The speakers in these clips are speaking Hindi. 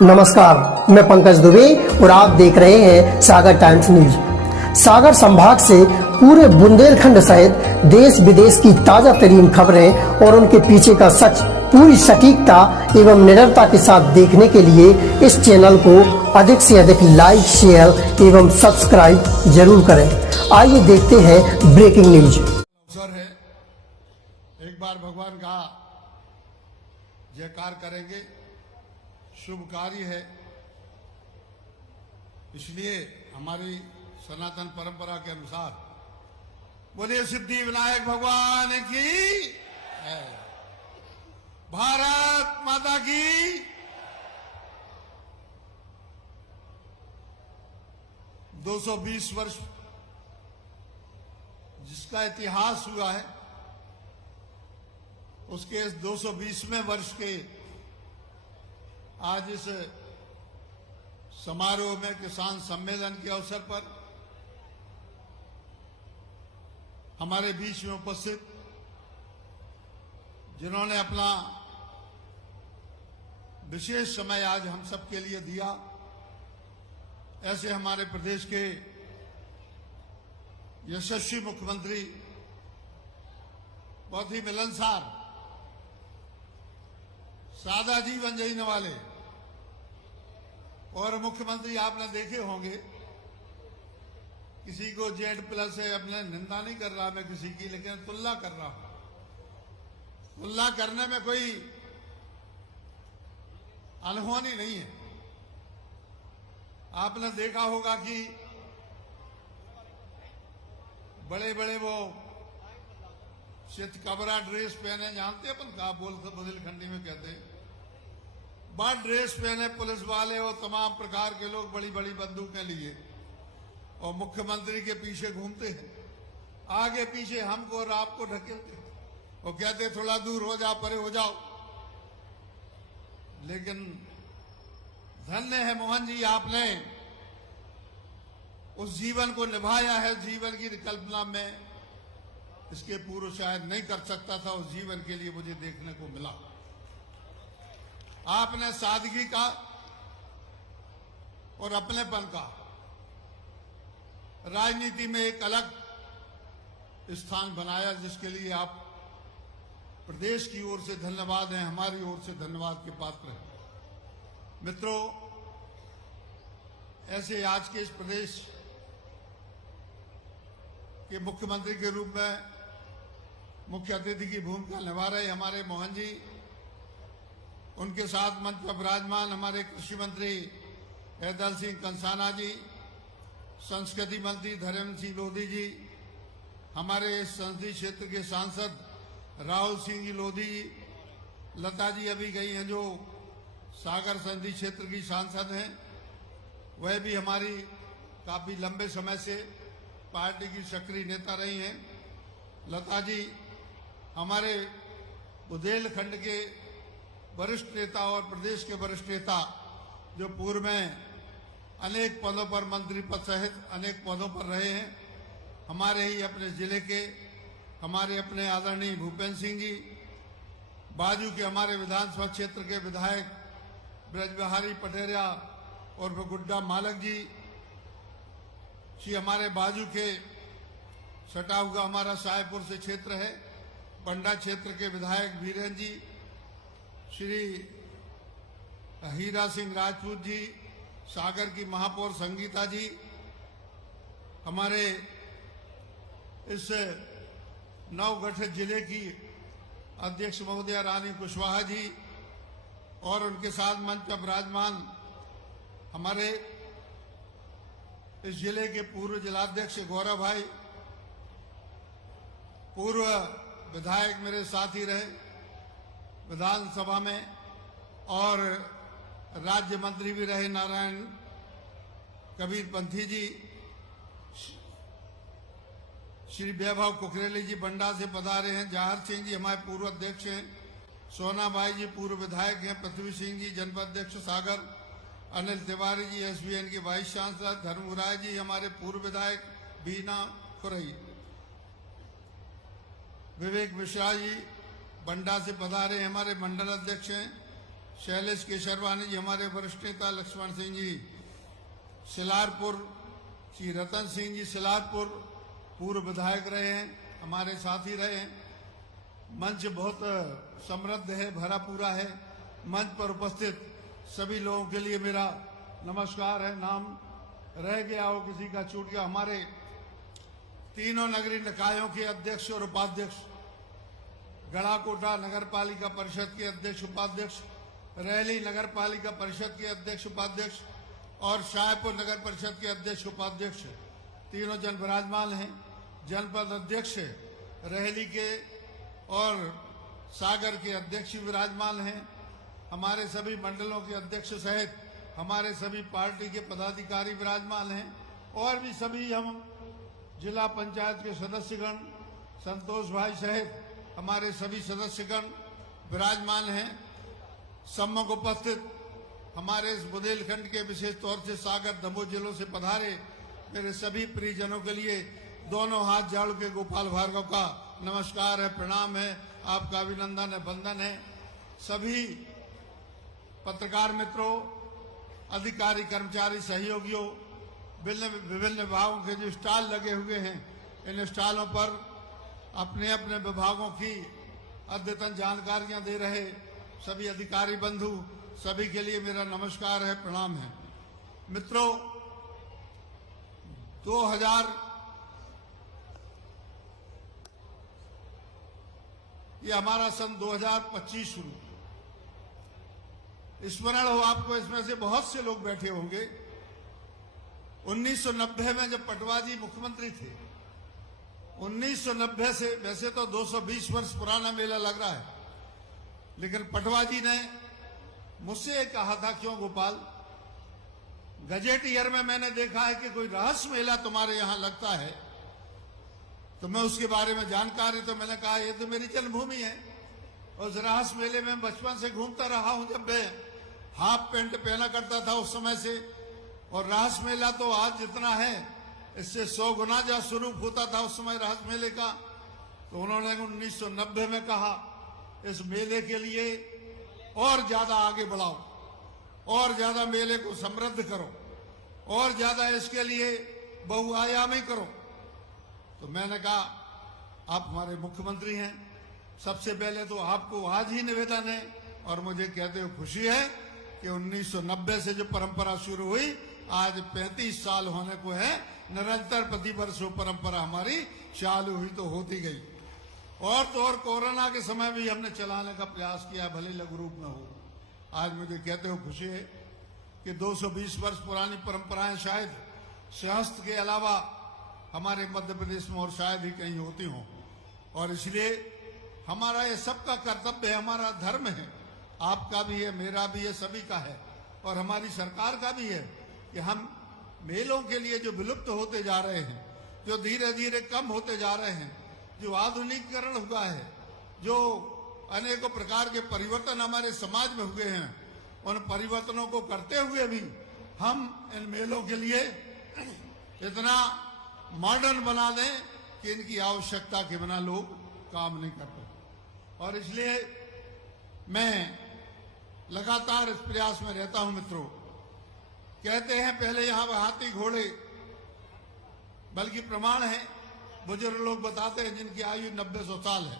नमस्कार, मैं पंकज दुबे और आप देख रहे हैं सागर टाइम्स न्यूज। सागर संभाग से पूरे बुंदेलखंड सहित देश विदेश की ताजा तरीन खबरें और उनके पीछे का सच पूरी सटीकता एवं निडरता के साथ देखने के लिए इस चैनल को अधिक से अधिक लाइक, शेयर एवं सब्सक्राइब जरूर करें। आइए देखते हैं ब्रेकिंग न्यूज। अवसर है, एक बार भगवान का जयकार करेंगे। शुभ कार्य है, इसलिए हमारी सनातन परंपरा के अनुसार बोलिए सिद्धि विनायक भगवान की है। भारत माता की। दो 220 वर्ष जिसका इतिहास हुआ है, उसके इस 220वें वर्ष के आज इस समारोह में किसान सम्मेलन के अवसर पर हमारे बीच में उपस्थित जिन्होंने अपना विशेष समय आज हम सब के लिए दिया, ऐसे हमारे प्रदेश के यशस्वी मुख्यमंत्री, बहुत ही मिलनसार, सादा जीवन जीने वाले और मुख्यमंत्री आपने देखे होंगे, किसी को Z+ है, अपने निंदा नहीं कर रहा मैं किसी की, लेकिन तुलना कर रहा हूं। तुलना करने में कोई अनहोनी नहीं है। आपने देखा होगा कि बड़े बड़े वो चितकबरा ड्रेस पहने, जानते अपन का बुंदेलखंडी में कहते हैं, बड़ा ड्रेस पहने पुलिस वाले और तमाम प्रकार के लोग बड़ी बड़ी बंदूकें लिए और मुख्यमंत्री के पीछे घूमते हैं, आगे पीछे हमको और आपको ढकेलते और कहते थोड़ा दूर हो जाओ, परे हो जाओ। लेकिन धन्य है मोहन जी, आपने उस जीवन को निभाया है। जीवन की कल्पना में इसके पूर्व शायद नहीं कर सकता था, उस जीवन के लिए मुझे देखने को मिला। आपने सादगी का और अपनेपन का राजनीति में एक अलग स्थान बनाया, जिसके लिए आप प्रदेश की ओर से धन्यवाद हैं, हमारी ओर से धन्यवाद के पात्र हैं। मित्रों, ऐसे आज के इस प्रदेश के मुख्यमंत्री के रूप में मुख्य अतिथि की भूमिका निभा रहे हमारे मोहन जी, उनके साथ मंच पर विराजमान हमारे कृषि मंत्री हैदर सिंह कंसाना जी, संस्कृति मंत्री धर्मेंद्र सिंह लोधी जी, हमारे संसदीय क्षेत्र के सांसद राहुल सिंह जी लोधी जी, लता जी अभी गई हैं जो सागर संसदीय क्षेत्र की सांसद हैं, वह भी हमारी काफी लंबे समय से पार्टी की सक्रिय नेता रही हैं। लता जी हमारे बुंदेलखंड के वरिष्ठ नेता और प्रदेश के वरिष्ठ नेता, जो पूर्व में अनेक पदों पर, मंत्री पद सहित अनेक पदों पर रहे हैं। हमारे ही अपने जिले के, हमारे अपने आदरणीय भूपेंद्र सिंह जी, बाजू के हमारे विधानसभा क्षेत्र के विधायक ब्रजबिहारी पटेरिया और गुड्डा मालक जी, श्री हमारे बाजू के सटा हुआ हमारा साहेबपुर से क्षेत्र है, पंडा क्षेत्र के विधायक वीरेंद्र जी, श्री हीरा सिंह राजपूत जी, सागर की महापौर संगीता जी, हमारे इस नवगठित जिले की अध्यक्ष महोदया रानी कुशवाहा जी, और उनके साथ मंच पर विराजमान हमारे इस जिले के पूर्व जिलाध्यक्ष गौरव भाई, पूर्व विधायक मेरे साथी रहे विधानसभा में और राज्य मंत्री भी रहे नारायण कबीर पंथी जी, श्री वैभव कुकरेली जी बंडा से पधारे हैं, जहार सिंह जी हमारे पूर्व अध्यक्ष हैं, सोना बाई जी पूर्व विधायक हैं, पृथ्वी सिंह जी जनपद अध्यक्ष सागर, अनिल तिवारी जी SBN के वाइस चांसलर, धर्मराय जी हमारे पूर्व विधायक बीना खुरई, विवेक मिश्रा जी बंडा से पधारे हमारे मंडल अध्यक्ष हैं शैलेश केशरवानी जी, हमारे वरिष्ठ नेता लक्ष्मण सिंह जी सिलारपुर, श्री रतन सिंह जी सिलारपुर पूर्व विधायक रहे हैं, हमारे साथी रहे हैं। मंच बहुत समृद्ध है, भरा पूरा है। मंच पर उपस्थित सभी लोगों के लिए मेरा नमस्कार है। नाम रह गया हो, किसी का छूट गया, हमारे तीनों नगरीय निकायों के अध्यक्ष और उपाध्यक्ष, गढ़ाकोटा नगर पालिका परिषद के अध्यक्ष उपाध्यक्ष, रैली नगर पालिका परिषद के अध्यक्ष उपाध्यक्ष और शाहपुर नगर परिषद के अध्यक्ष उपाध्यक्ष तीनों जन विराजमान हैं। जनपद अध्यक्ष रहली के और सागर के अध्यक्ष विराजमान हैं। हमारे सभी मंडलों के अध्यक्ष सहित हमारे सभी पार्टी के पदाधिकारी विराजमान हैं और भी सभी हम जिला पंचायत के सदस्यगण, संतोष भाई सहित हमारे सभी सदस्यगण विराजमान हैं। सम्मुख उपस्थित हमारे इस बुंदेलखंड के विशेष तौर से सागर दमोह जिलों से पधारे मेरे सभी परिजनों के लिए दोनों हाथ जोड़ के गोपाल भार्गव का नमस्कार है, प्रणाम है, आपका अभिनंदन है, वंदन है। सभी पत्रकार मित्रों, अधिकारी कर्मचारी सहयोगियों, विभिन्न विभागों के जो स्टॉल लगे हुए हैं, इन स्टॉलों पर अपने अपने विभागों की अद्यतन जानकारियां दे रहे सभी अधिकारी बंधु, सभी के लिए मेरा नमस्कार है, प्रणाम है। मित्रों, 2000 ये हमारा सन 2025 शुरू, स्मरण हो आपको, इसमें से बहुत से लोग बैठे होंगे। 1990 में जब पटवाजी मुख्यमंत्री थे, 1990 से, वैसे तो 220 वर्ष पुराना मेला लग रहा है, लेकिन पटवाजी ने मुझसे कहा था, क्यों गोपाल, गजेट ईयर में मैंने देखा है कि कोई रहस्य मेला तुम्हारे यहां लगता है, तो मैं उसके बारे में जानकारी, तो मैंने कहा ये तो मेरी जन्मभूमि है। उस रहस्य मेले में बचपन से घूमता रहा हूं, जब मैं हाफ पैंट पहना करता था उस समय से, और रहस्य मेला तो आज जितना है इससे 100 गुना ज्यादा स्वरूप होता था उस समय रहस्य मेले का। तो उन्होंने 1990 में कहा इस मेले के लिए और ज्यादा आगे बढ़ाओ, और ज्यादा मेले को समृद्ध करो, और ज्यादा इसके लिए बहुआयामी करो। तो मैंने कहा आप हमारे मुख्यमंत्री हैं, सबसे पहले तो आपको आज ही निवेदन है, और मुझे कहते हुए खुशी है कि 1990 से जो परंपरा शुरू हुई आज 35 साल होने को है, निरंतर प्रतिवर्ष वो परंपरा हमारी चालू हुई तो होती गई। और तो और कोरोना के समय भी हमने चलाने का प्रयास किया, भले लघु रूप में हो। आज मुझे कहते हुए खुशी है कि 220 वर्ष पुरानी परंपराएं शायद सिंहस्थ के अलावा हमारे मध्य प्रदेश में और शायद ही कहीं होती हों, और इसलिए हमारा ये सबका कर्तव्य है, हमारा धर्म है, आपका भी है, मेरा भी है, सभी का है, और हमारी सरकार का भी है कि हम मेलों के लिए जो विलुप्त होते जा रहे हैं, जो धीरे धीरे कम होते जा रहे हैं, जो आधुनिकीकरण हुआ है, जो अनेकों प्रकार के परिवर्तन हमारे समाज में हुए हैं, उन परिवर्तनों को करते हुए भी हम इन मेलों के लिए इतना मॉडर्न बना दें कि इनकी आवश्यकता के बिना लोग काम नहीं करते। और इसलिए मैं लगातार इस प्रयास में रहता हूं। मित्रों, कहते हैं पहले यहां हाथी घोड़े, बल्कि प्रमाण है, बुजुर्ग लोग बताते हैं जिनकी आयु 90-100 साल है,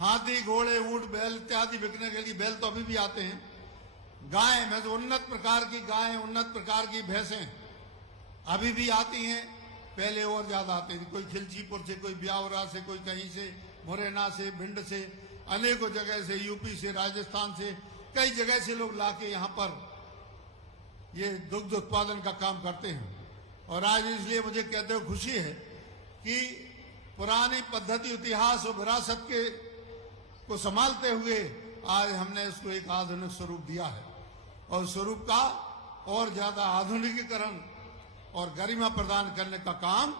हाथी घोड़े ऊंट बैल इत्यादि बिकने के लिए, बैल तो अभी भी आते हैं, गाय में तो उन्नत प्रकार की गायें, उन्नत प्रकार की भैंसें अभी भी आती हैं, पहले और ज्यादा आती थी। कोई खिलचीपुर से, कोई ब्यावरा से, कोई कहीं से, मुरैना से, भिंड से, अनेकों जगह से, यूपी से, राजस्थान से, कई जगह से लोग लाके यहाँ पर ये दुग्ध उत्पादन का काम करते हैं। और आज इसलिए मुझे कहते हुए खुशी है कि पुरानी पद्धति, इतिहास और विरासत के को संभालते हुए आज हमने इसको एक आधुनिक स्वरूप दिया है, और स्वरूप का और ज्यादा आधुनिकीकरण और गरिमा प्रदान करने का काम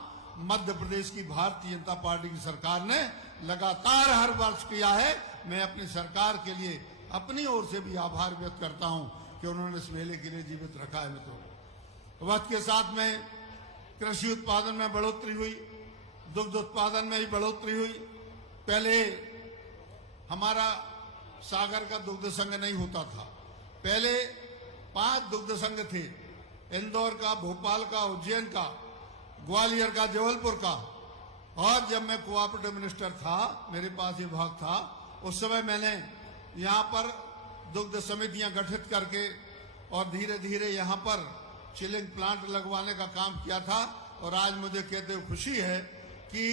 मध्य प्रदेश की भारतीय जनता पार्टी की सरकार ने लगातार हर वर्ष किया है। मैं अपनी सरकार के लिए अपनी ओर से भी आभार व्यक्त करता हूं कि उन्होंने इस मेले के लिए जीवित रखा है। मित्रों, वक्त के साथ में कृषि उत्पादन में बढ़ोतरी हुई, दुग्ध उत्पादन में भी बढ़ोतरी हुई। पहले हमारा सागर का दुग्ध संघ नहीं होता था। पहले 5 दुग्ध संघ थे, इंदौर का, भोपाल का, उज्जैन का, ग्वालियर का, जबलपुर का। और जब मैं कोऑपरेटिव मिनिस्टर था, मेरे पास ये भाग था, उस समय मैंने यहाँ पर दुग्ध समितियां गठित करके और धीरे धीरे यहाँ पर चिलिंग प्लांट लगवाने का काम किया था। और आज मुझे कहते हुए खुशी है कि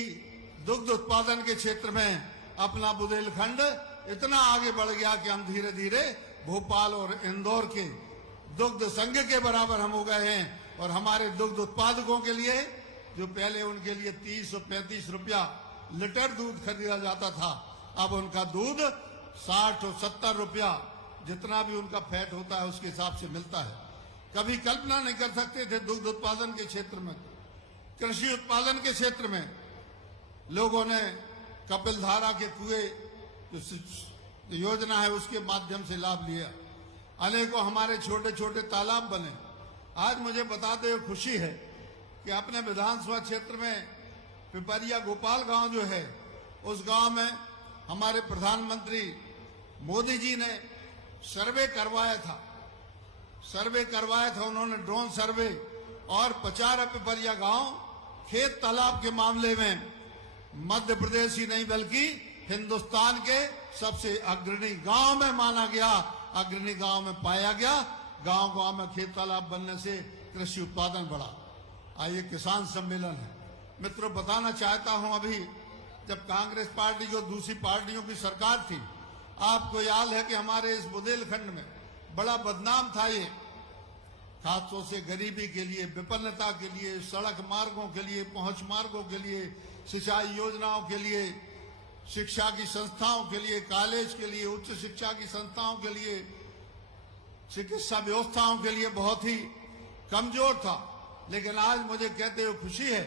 दुग्ध उत्पादन के क्षेत्र में अपना बुंदेलखंड इतना आगे बढ़ गया कि हम धीरे धीरे भोपाल और इंदौर के दुग्ध संघ के बराबर हम हो गए हैं। और हमारे दुग्ध उत्पादकों के लिए, जो पहले उनके लिए 30 और 35 रुपया लीटर दूध खरीदा जाता था, अब उनका दूध 60 और 70 रुपया, जितना भी उनका फैट होता है उसके हिसाब से मिलता है। कभी कल्पना नहीं कर सकते थे दुग्ध उत्पादन के क्षेत्र में, कृषि उत्पादन के क्षेत्र में लोगों ने कपिल धारा के कुएं जो योजना है उसके माध्यम से लाभ लिया। अनेकों हमारे छोटे छोटे तालाब बने। आज मुझे बताते हुए खुशी है कि अपने विधानसभा क्षेत्र में पिपरिया गोपाल गांव जो है, उस गांव में हमारे प्रधानमंत्री मोदी जी ने सर्वे करवाया था उन्होंने ड्रोन सर्वे। और पचारा पिपरिया गांव खेत तालाब के मामले में मध्य प्रदेश ही नहीं बल्कि हिंदुस्तान के सबसे अग्रणी गांव में माना गया, अग्रणी गांव में पाया गया। गांव गांव में खेत तालाब बनने से कृषि उत्पादन बढ़ा। आइए किसान सम्मेलन है। मित्रों, बताना चाहता हूं, अभी जब कांग्रेस पार्टी जो दूसरी पार्टियों की सरकार थी, आपको याद है कि हमारे इस बुंदेलखंड में बड़ा बदनाम था ये, खासतौर से गरीबी के लिए, विपन्नता के लिए, सड़क मार्गों के लिए, पहुंच मार्गों के लिए, सिंचाई योजनाओं के लिए, शिक्षा की संस्थाओं के लिए, कॉलेज के लिए, उच्च शिक्षा की संस्थाओं के लिए, चिकित्सा व्यवस्थाओं के लिए बहुत ही कमजोर था। लेकिन आज मुझे कहते हुए खुशी है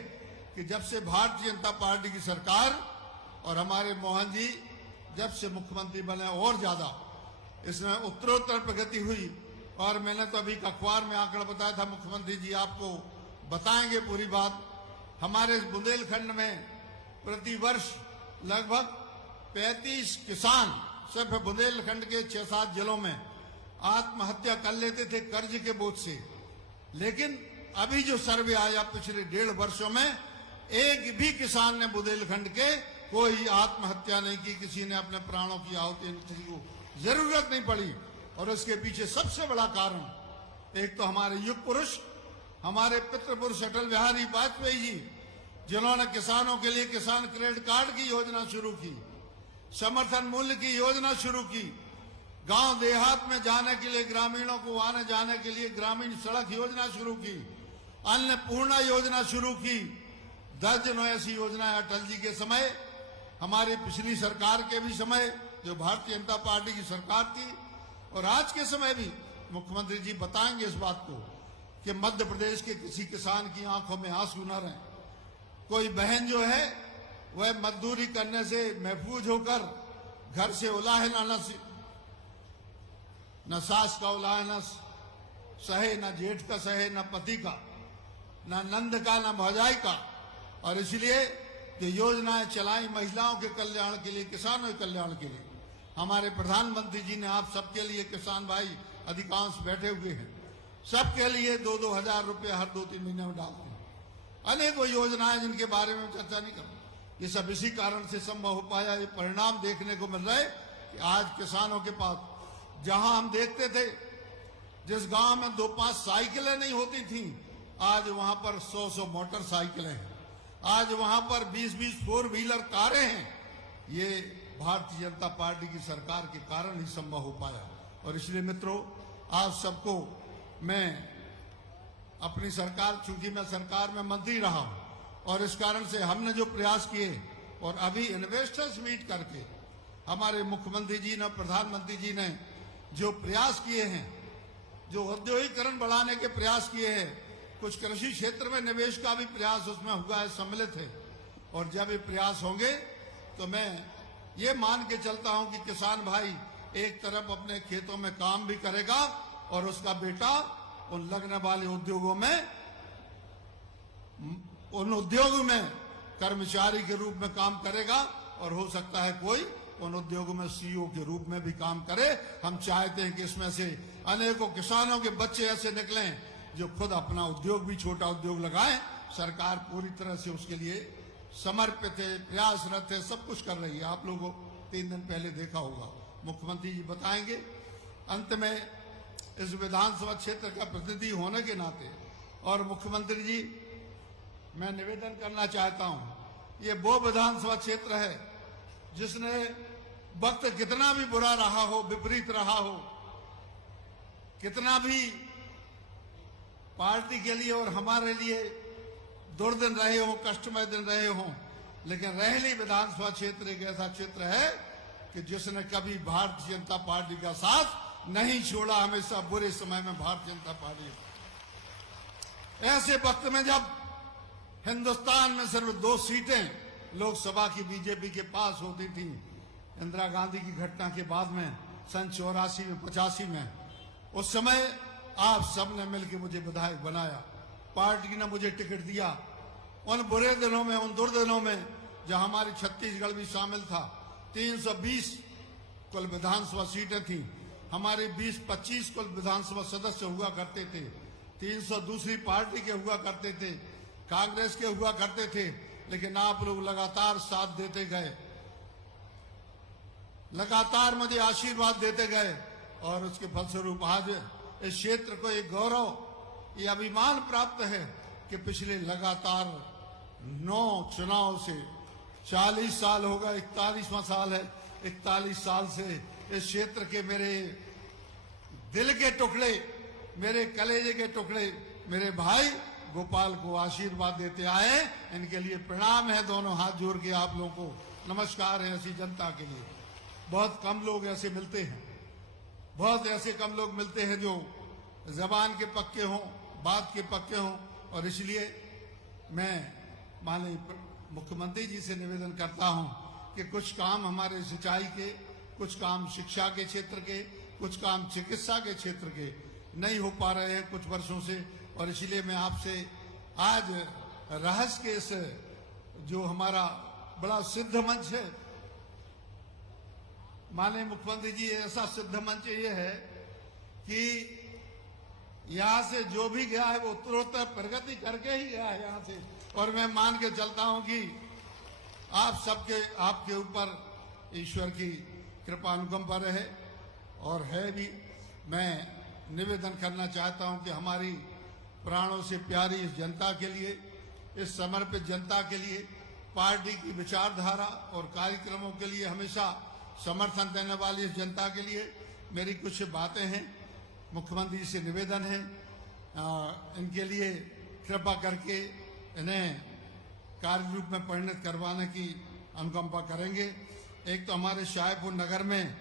कि जब से भारतीय जनता पार्टी की सरकार और हमारे मोहन जी जब से मुख्यमंत्री बने, और ज्यादा इसमें उत्तरोत्तर प्रगति हुई। और मैंने तो अभी अखबार में आंकड़ा बताया था, मुख्यमंत्री जी आपको बताएंगे पूरी बात। हमारे इस बुंदेलखंड में प्रति वर्ष लगभग 35 किसान सिर्फ बुंदेलखंड के 6-7 जिलों में आत्महत्या कर लेते थे कर्ज के बोझ से। लेकिन अभी जो सर्वे आया पिछले 1.5 वर्षों में, एक भी किसान ने बुंदेलखंड के कोई आत्महत्या नहीं की, किसी ने अपने प्राणों की आहुति, किसी को जरूरत नहीं पड़ी। और उसके पीछे सबसे बड़ा कारण, एक तो हमारे युग पुरुष, हमारे पितृपुरुष अटल बिहारी वाजपेयी जी, जिन्होंने किसानों के लिए किसान क्रेडिट कार्ड की योजना शुरू की, समर्थन मूल्य की योजना शुरू की, गांव देहात में जाने के लिए, ग्रामीणों को आने जाने के लिए ग्रामीण सड़क योजना शुरू की, अन्नपूर्णा योजना शुरू की। दर्जनों ऐसी योजनाएं अटल जी के समय, हमारी पिछली सरकार के भी समय, जो भारतीय जनता पार्टी की सरकार थी, और आज के समय भी मुख्यमंत्री जी बताएंगे इस बात को कि मध्य प्रदेश के किसी किसान की आंखों में आंसू न रहे। कोई बहन जो है वह मजदूरी करने से महफूज होकर घर से उलाहे न सास का उलाहे न सहे, न जेठ का सहे, न पति का, न नंद का, न भौजाई का। और इसलिए जो योजनाएं चलाई महिलाओं के कल्याण के लिए, किसानों के कल्याण के लिए, हमारे प्रधानमंत्री जी ने आप सबके लिए, किसान भाई अधिकांश बैठे हुए हैं, सबके लिए 2-2 हजार रुपये हर 2-3 महीने में डालते हैं। अनेकों योजनाएं जिनके बारे में चर्चा नहीं करते, ये सब इसी कारण से संभव हो पाया। ये परिणाम देखने को मिल रहा है कि आज किसानों के पास, जहां हम देखते थे जिस गांव में 2-5 साइकिलें नहीं होती थी, आज वहां पर 100-100 मोटरसाइकिलें हैं, आज वहां पर 20-20 4 व्हीलर कारें हैं। ये भारतीय जनता पार्टी की सरकार के कारण ही संभव हो पाया। और इसलिए मित्रों, आप सबको मैं अपनी सरकार, चूंकि मैं सरकार में मंत्री रहा हूं, और इस कारण से हमने जो प्रयास किए, और अभी इन्वेस्टर्स मीट करके हमारे मुख्यमंत्री जी ने, प्रधानमंत्री जी ने जो प्रयास किए हैं, जो औद्योगिकरण बढ़ाने के प्रयास किए हैं, कुछ कृषि क्षेत्र में निवेश का भी प्रयास उसमें हुआ है, सम्मिलित है। और जब ये प्रयास होंगे तो मैं ये मान के चलता हूं कि किसान भाई एक तरफ अपने खेतों में काम भी करेगा और उसका बेटा उन लगने वाले उद्योगों में, उन उद्योगों में कर्मचारी के रूप में काम करेगा, और हो सकता है कोई उन उद्योगों में सीईओ के रूप में भी काम करे। हम चाहते हैं कि इसमें से अनेकों किसानों के बच्चे ऐसे निकलें जो खुद अपना उद्योग भी, छोटा उद्योग लगाएं। सरकार पूरी तरह से उसके लिए समर्पित है, प्रयासरत है, सब कुछ कर रही है। आप लोगों को 3 दिन पहले देखा होगा, मुख्यमंत्री जी बताएंगे। अंत में इस विधानसभा क्षेत्र का प्रतिनिधि होने के नाते और मुख्यमंत्री जी, मैं निवेदन करना चाहता हूं, ये वो विधानसभा क्षेत्र है जिसने वक्त कितना भी बुरा रहा हो, विपरीत रहा हो, कितना भी पार्टी के लिए और हमारे लिए दुर्दिन रहे हो, कष्टमय दिन रहे हो, लेकिन रहली विधानसभा क्षेत्र एक ऐसा क्षेत्र है कि जिसने कभी भारतीय जनता पार्टी का साथ नहीं छोड़ा। हमेशा बुरे समय में भारतीय जनता पार्टी, ऐसे वक्त में जब हिंदुस्तान में सिर्फ 2 सीटें लोकसभा की बीजेपी के पास होती थी, इंदिरा गांधी की घटना के बाद में सन 84 में 85 में, उस समय आप सबने मिलकर मुझे विधायक बनाया, पार्टी ने मुझे टिकट दिया। उन बुरे दिनों में, उन दुर्दिनों में जहां हमारी छत्तीसगढ़ भी शामिल था, 320 कुल विधानसभा सीटें थी, हमारे 20-25 कुल विधानसभा सदस्य हुआ करते थे, 300 दूसरी पार्टी के हुआ करते थे, कांग्रेस के हुआ करते थे, लेकिन आप लोग लगातार साथ देते गए, लगातार मुझे आशीर्वाद देते गए और उसके फलस्वरूप आज इस क्षेत्र को एक गौरव, ये अभिमान प्राप्त है कि पिछले लगातार 9 चुनाव से 40 साल होगा, 41वां साल है, 41 साल से इस क्षेत्र के मेरे दिल के टुकड़े, मेरे कलेजे के टुकड़े, मेरे भाई गोपाल को आशीर्वाद देते आए। इनके लिए प्रणाम है, दोनों हाथ जोड़ के आप लोगों को नमस्कार है। ऐसी जनता के लिए बहुत कम लोग ऐसे मिलते हैं, बहुत ऐसे कम लोग मिलते हैं जो जबान के पक्के हों, बात के पक्के हों। और इसलिए मैं माननीय मुख्यमंत्री जी से निवेदन करता हूं कि कुछ काम हमारे सिंचाई के, कुछ काम शिक्षा के क्षेत्र के, कुछ काम चिकित्सा के क्षेत्र के नहीं हो पा रहे हैं कुछ वर्षों से। और इसलिए मैं आपसे आज रहस्य के इस जो हमारा बड़ा सिद्ध मंच है, माननीय मुख्यमंत्री जी, ऐसा सिद्ध मंच ये है कि यहां से जो भी गया है वो उत्तरोत्तर प्रगति करके ही गया है यहां से। और मैं मान के चलता हूं कि आप सबके, आपके ऊपर ईश्वर की कृपा अनुकंपा रहे और है भी। मैं निवेदन करना चाहता हूं कि हमारी प्राणों से प्यारी इस जनता के लिए, इस समर्पित जनता के लिए, पार्टी की विचारधारा और कार्यक्रमों के लिए हमेशा समर्थन देने वाली इस जनता के लिए मेरी कुछ बातें हैं। मुख्यमंत्री जी से निवेदन है, इनके लिए कृपा करके इन्हें कार्य रूप में परिणत करवाने की अनुकंपा करेंगे। एक तो हमारे शाहपुर नगर में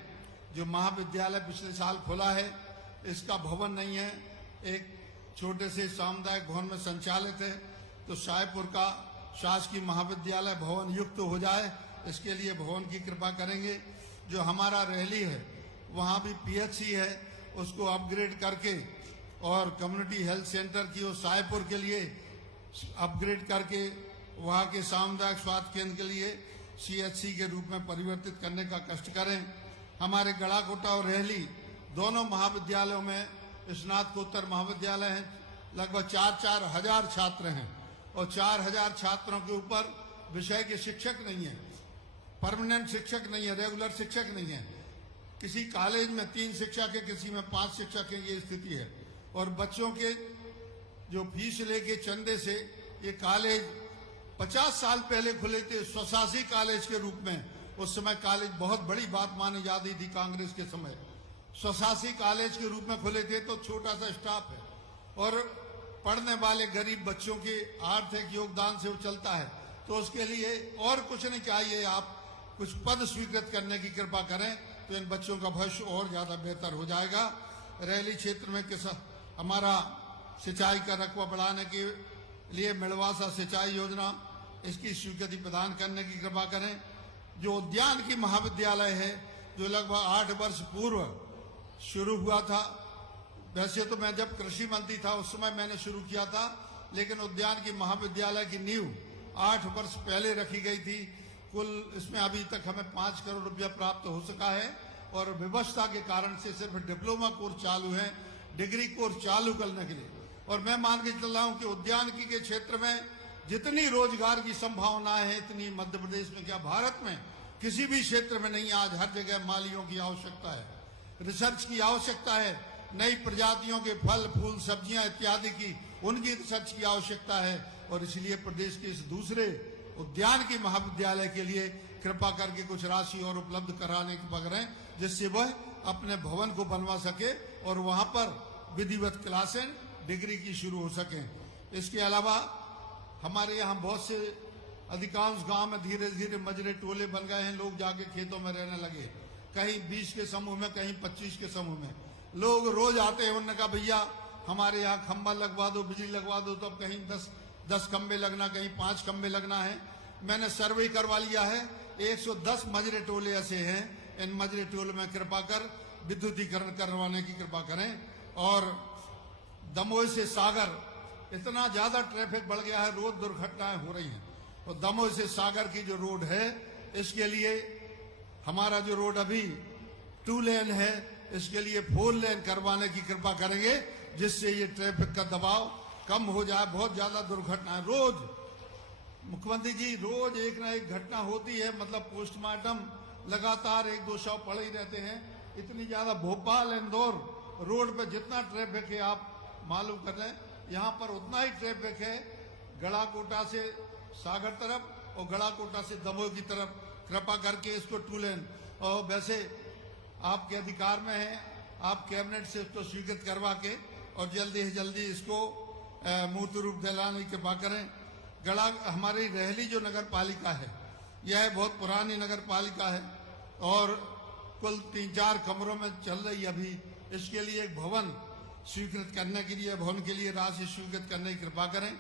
जो महाविद्यालय पिछले साल खुला है, इसका भवन नहीं है, एक छोटे से सामुदायिक भवन में संचालित है। तो शाहपुर का शासकीय महाविद्यालय भवन युक्त हो जाए, इसके लिए भवन की कृपा करेंगे। जो हमारा रहली है वहाँ भी पीएचसी है, उसको अपग्रेड करके और कम्युनिटी हेल्थ सेंटर की वो शाहपुर के लिए अपग्रेड करके वहाँ के सामुदायिक स्वास्थ्य केंद्र के लिए सीएचसी के रूप में परिवर्तित करने का कष्ट करें। हमारे गड़ाकोटा और रहली दोनों महाविद्यालयों में स्नातकोत्तर महाविद्यालय हैं, लगभग 4-4 हजार छात्र हैं और 4,000 छात्रों के ऊपर विषय के शिक्षक नहीं है, परमानेंट शिक्षक नहीं है, रेगुलर शिक्षक नहीं है। किसी कॉलेज में 3 शिक्षक है, किसी में 5 शिक्षक है, ये स्थिति है। और बच्चों के जो फीस लेके चंदे से ये कॉलेज 50 साल पहले खुले थे स्वशासी कॉलेज के रूप में। उस समय कॉलेज बहुत बड़ी बात मानी जाती थी कांग्रेस के समय। स्वशासी कॉलेज के रूप में खुले थे तो छोटा सा स्टाफ है और पढ़ने वाले गरीब बच्चों के आर्थिक योगदान से वो चलता है। तो उसके लिए और कुछ नहीं चाहिए, आप कुछ पद स्वीकृत करने की कृपा करें तो इन बच्चों का भविष्य और ज्यादा बेहतर हो जाएगा। रहली क्षेत्र में हमारा सिंचाई का रकबा बढ़ाने के लिए मिड़वासा सिंचाई योजना, इसकी स्वीकृति प्रदान करने की कृपा करें। जो उद्यान की महाविद्यालय है जो लगभग 8 वर्ष पूर्व शुरू हुआ था, वैसे तो मैं जब कृषि मंत्री था उस समय मैंने शुरू किया था, लेकिन उद्यान की महाविद्यालय की नींव 8 वर्ष पहले रखी गई थी। कुल इसमें अभी तक हमें 5 करोड़ रुपया प्राप्त हो सका है और व्यवस्था के कारण से सिर्फ डिप्लोमा कोर्स चालू है, डिग्री कोर्स चालू करने के लिए। और मैं मान के चल रहा हूं कि उद्यानिकी के क्षेत्र में जितनी रोजगार की संभावनाएं हैं इतनी मध्य प्रदेश में क्या भारत में किसी भी क्षेत्र में नहीं। आज हर जगह मालियों की आवश्यकता है, रिसर्च की आवश्यकता है, नई प्रजातियों के फल फूल सब्जियां इत्यादि की उनकी रिसर्च की आवश्यकता है। और इसलिए प्रदेश के इस दूसरे उद्यान की महाविद्यालय के लिए कृपा करके कुछ राशि और उपलब्ध कराने की बगैर हैं, जिससे वह अपने भवन को बनवा सके और वहां पर विधिवत क्लासें डिग्री की शुरू हो सकें। इसके अलावा हमारे यहाँ बहुत से अधिकांश गांव में धीरे धीरे मजरे टोले बन गए हैं, लोग जाके खेतों में रहने लगे, कहीं 20 के समूह में, कहीं 25 के समूह में। लोग रोज आते हैं, उन्होंने कहा भैया हमारे यहाँ खंबा लगवा दो, बिजली लगवा दो, तो अब कहीं 10 खंबे लगना, कहीं 5 खंबे लगना है। मैंने सर्वे करवा लिया है, 110 मजरे टोले ऐसे हैं। इन मजरे टोले में कृपा कर विद्युतीकरण करवाने की कृपा करें। और दमोह से सागर इतना ज्यादा ट्रैफिक बढ़ गया है, रोज दुर्घटनाएं हो रही हैं। और दमोह से सागर की जो रोड है, इसके लिए हमारा जो रोड अभी 2 लेन है, इसके लिए 4 लेन करवाने की कृपा करेंगे, जिससे ये ट्रैफिक का दबाव कम हो जाए। बहुत ज्यादा दुर्घटनाएं रोज, मुख्यमंत्री जी, रोज एक ना एक घटना होती है, मतलब पोस्टमार्टम लगातार 1-2 शव पड़े ही रहते हैं। इतनी ज्यादा भोपाल इंदौर रोड पे जितना ट्रैफिक है आप मालूम कर रहे हैं, यहाँ पर उतना ही ट्रैफिक है गड़ाकोटा से सागर तरफ और गड़ाकोटा से दमोह की तरफ। कृपा करके इसको 2 लेन, और वैसे आपके अधिकार में है, आप कैबिनेट से इसको स्वीकृत करवा के और जल्दी से जल्दी इसको मूर्त रूप दिलाने की कृपा करें। हमारी रहली जो नगर पालिका है, यह बहुत पुरानी नगर पालिका है और कुल 3-4 कमरों में चल रही अभी। इसके लिए एक भवन स्वीकृत करने के लिए, भवन के लिए राशि स्वीकृत करने की कृपा करें।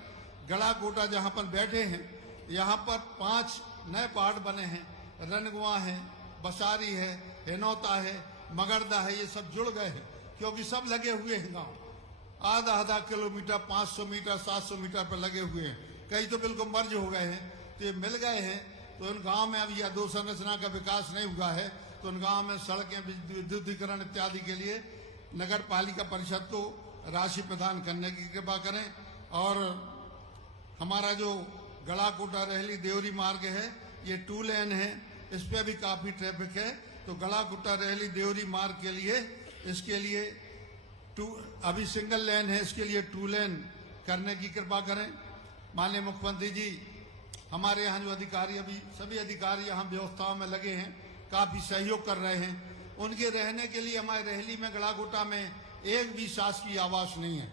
गड़ाकोटा जहां पर बैठे हैं, यहाँ पर 5 नए पार्ट बने हैं, रनगुआ है, बसारी है, हिनौता है, मगरदा है, ये सब जुड़ गए हैं क्योंकि सब लगे हुए हैं गांव, आधा किलोमीटर, 500 मीटर, 700 मीटर पर लगे हुए हैं। कई तो बिल्कुल मर्ज हो गए हैं, तो ये मिल गए हैं। तो उन गांव में अभी अधोसंरचना का विकास नहीं हुआ है, तो उन गांव में सड़कें, विद्युतीकरण इत्यादि के लिए नगर पालिका परिषद को राशि प्रदान करने की कृपा करें। और हमारा जो गड़ाकोटा रहली देवरी मार्ग है, ये 2 लेन है, इस पे भी काफी ट्रैफिक है। तो गड़ाकोटा रहली देवरी मार्ग के लिए, इसके लिए अभी सिंगल लेन है, इसके लिए 2 लेन करने की कृपा करें। माननीय मुख्यमंत्री जी, हमारे यहाँ जो अधिकारी, अभी सभी अधिकारी यहाँ व्यवस्थाओं में लगे हैं, काफी सहयोग कर रहे हैं। उनके रहने के लिए हमारे रहली में, गड़ाकोटा में एक भी शासकीय आवास नहीं है।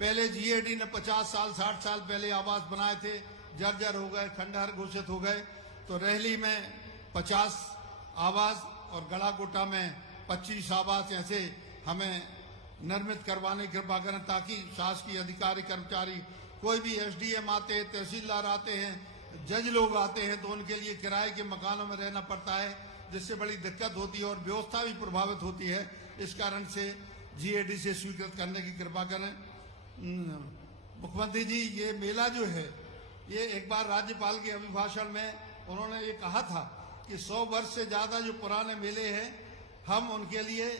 पहले जीएडी ने 50 साल 60 साल पहले आवास बनाए थे, जर्जर हो गए, खंडहर घोषित हो गए। तो रहली में 50 आवास और गड़ाकोटा में 25 आवास ऐसे हमें निर्मित करवाने की कृपा करें, ताकि शासकीय अधिकारी कर्मचारी, कोई भी एसडीएम आते हैं, तहसीलदार आते हैं, जज लोग आते हैं, तो उनके लिए किराए के मकानों में रहना पड़ता है, जिससे बड़ी दिक्कत होती है और व्यवस्था भी प्रभावित होती है। इस कारण से जीएडी से स्वीकृत करने की कृपा करें। मुख्यमंत्री जी, ये मेला जो है, ये एक बार राज्यपाल के अभिभाषण में उन्होंने ये कहा था कि 100 वर्ष से ज्यादा जो पुराने मेले हैं, हम उनके लिए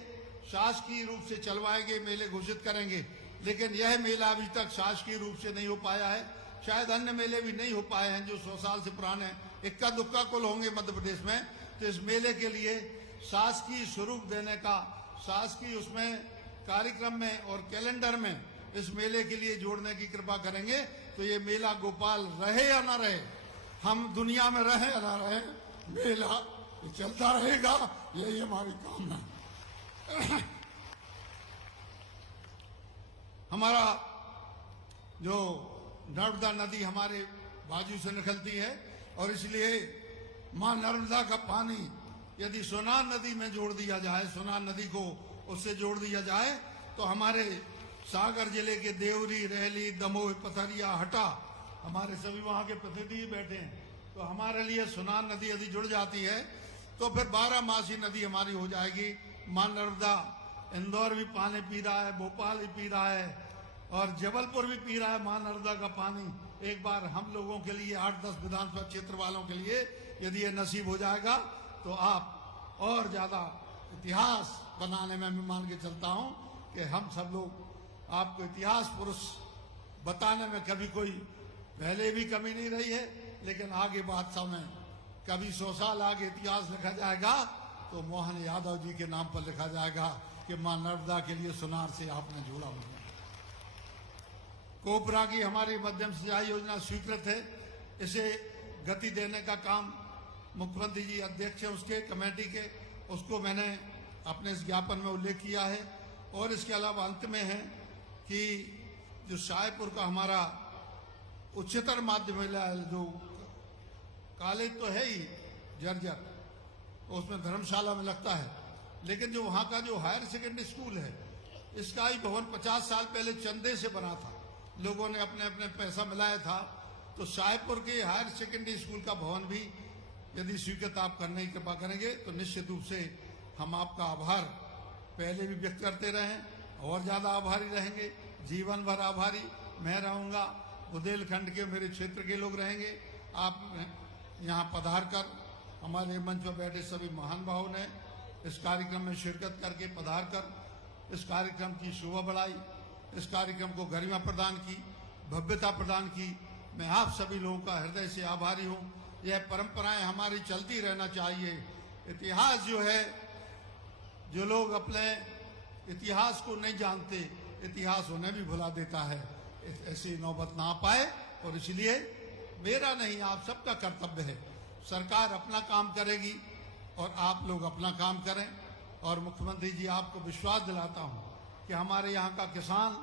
शासकीय रूप से चलवाएंगे, मेले घोषित करेंगे। लेकिन यह मेला अभी तक शासकीय रूप से नहीं हो पाया है। शायद अन्य मेले भी नहीं हो पाए हैं जो 100 साल से पुराने हैं, इक्का दुक्का कुल होंगे मध्य प्रदेश में। तो इस मेले के लिए शासकीय स्वरूप देने का, शासकीय उसमें कार्यक्रम में और कैलेंडर में इस मेले के लिए जोड़ने की कृपा करेंगे। तो ये मेला गोपाल रहे या ना रहे, हम दुनिया में रहे या ना रहे, मेला चलता रहेगा, यही हमारी कामना है। हमारा जो नर्मदा नदी हमारे बाजू से निकलती है, और इसलिए मां नर्मदा का पानी यदि सोनार नदी में जोड़ दिया जाए, सोनार नदी को उससे जोड़ दिया जाए, तो हमारे सागर जिले के देवरी, रहली, दमोह, पथरिया, हटा, हमारे सभी वहां के प्रतिनिधि बैठे हैं। तो हमारे लिए सोनार नदी यदि जुड़ जाती है तो फिर 12मासी नदी हमारी हो जाएगी। मां नर्मदा, इंदौर भी पानी पी रहा है, भोपाल भी पी रहा है और जबलपुर भी पी रहा है मां नर्मदा का पानी। एक बार हम लोगों के लिए 8-10 विधानसभा क्षेत्र वालों के लिए यदि ये नसीब हो जाएगा तो आप और ज्यादा इतिहास बनाने में मैं मान के चलता हूं कि हम सब लोग आपको इतिहास पुरुष बताने में कभी कोई पहले भी कमी नहीं रही है, लेकिन आगे बादशाह में कभी 100 साल आगे इतिहास लिखा जाएगा तो मोहन यादव जी के नाम पर लिखा जाएगा कि मां नर्मदा के लिए सुनार से आपने जोड़ा मुझे। कोबरा की हमारी मध्यम सिंचाई योजना स्वीकृत है, इसे गति देने का काम मुख्यमंत्री जी अध्यक्ष है उसके कमेटी के, उसको मैंने अपने इस ज्ञापन में उल्लेख किया है। और इसके अलावा अंत में है कि जो शाहपुर का हमारा उच्चतर माध्यमिक जो कॉलेज तो है ही जर्जर, उसमें धर्मशाला में लगता है, लेकिन जो वहां का जो हायर सेकेंडरी स्कूल है इसका ही भवन 50 साल पहले चंदे से बना था, लोगों ने अपने अपने पैसा मिलाया था। तो शाहपुर के हायर सेकेंडरी स्कूल का भवन भी यदि स्वीकृत आप करने की कृपा करेंगे तो निश्चित रूप से हम आपका आभार पहले भी व्यक्त करते रहे और ज्यादा आभारी रहेंगे, जीवन भर आभारी मैं रहूंगा। बुंदेलखंड के मेरे क्षेत्र के लोग रहेंगे। आप यहाँ पधार कर हमारे मंच पर बैठे सभी महान भावों ने इस कार्यक्रम में शिरकत करके पधार कर इस कार्यक्रम की शोभा बढ़ाई, इस कार्यक्रम को गरिमा प्रदान की, भव्यता प्रदान की। मैं आप सभी लोगों का हृदय से आभारी हूँ। यह परंपराएं हमारी चलती रहना चाहिए। इतिहास जो है, जो लोग अपने इतिहास को नहीं जानते, इतिहास उन्हें भी भुला देता है। ऐसी नौबत ना पाए और इसलिए मेरा नहीं आप सबका कर्तव्य है। सरकार अपना काम करेगी और आप लोग अपना काम करें। और मुख्यमंत्री जी आपको विश्वास दिलाता हूं कि हमारे यहाँ का किसान,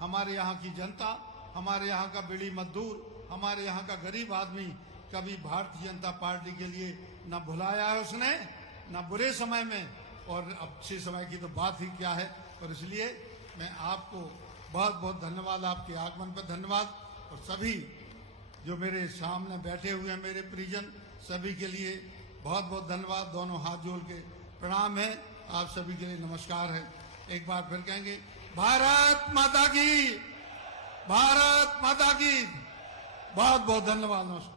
हमारे यहाँ की जनता, हमारे यहाँ का बीड़ी मजदूर, हमारे यहाँ का गरीब आदमी कभी भारतीय जनता पार्टी के लिए न भुलाया है उसने, न बुरे समय में, और अच्छे समय की तो बात ही क्या है। और इसलिए मैं आपको बहुत बहुत धन्यवाद, आपके आगमन पर धन्यवाद। और सभी जो मेरे सामने बैठे हुए हैं मेरे परिजन, सभी के लिए बहुत बहुत धन्यवाद। दोनों हाथ जोड़ के प्रणाम है, आप सभी के लिए नमस्कार है। एक बार फिर कहेंगे भारत माता की, भारत माता की। बहुत बहुत धन्यवाद। नमस्कार।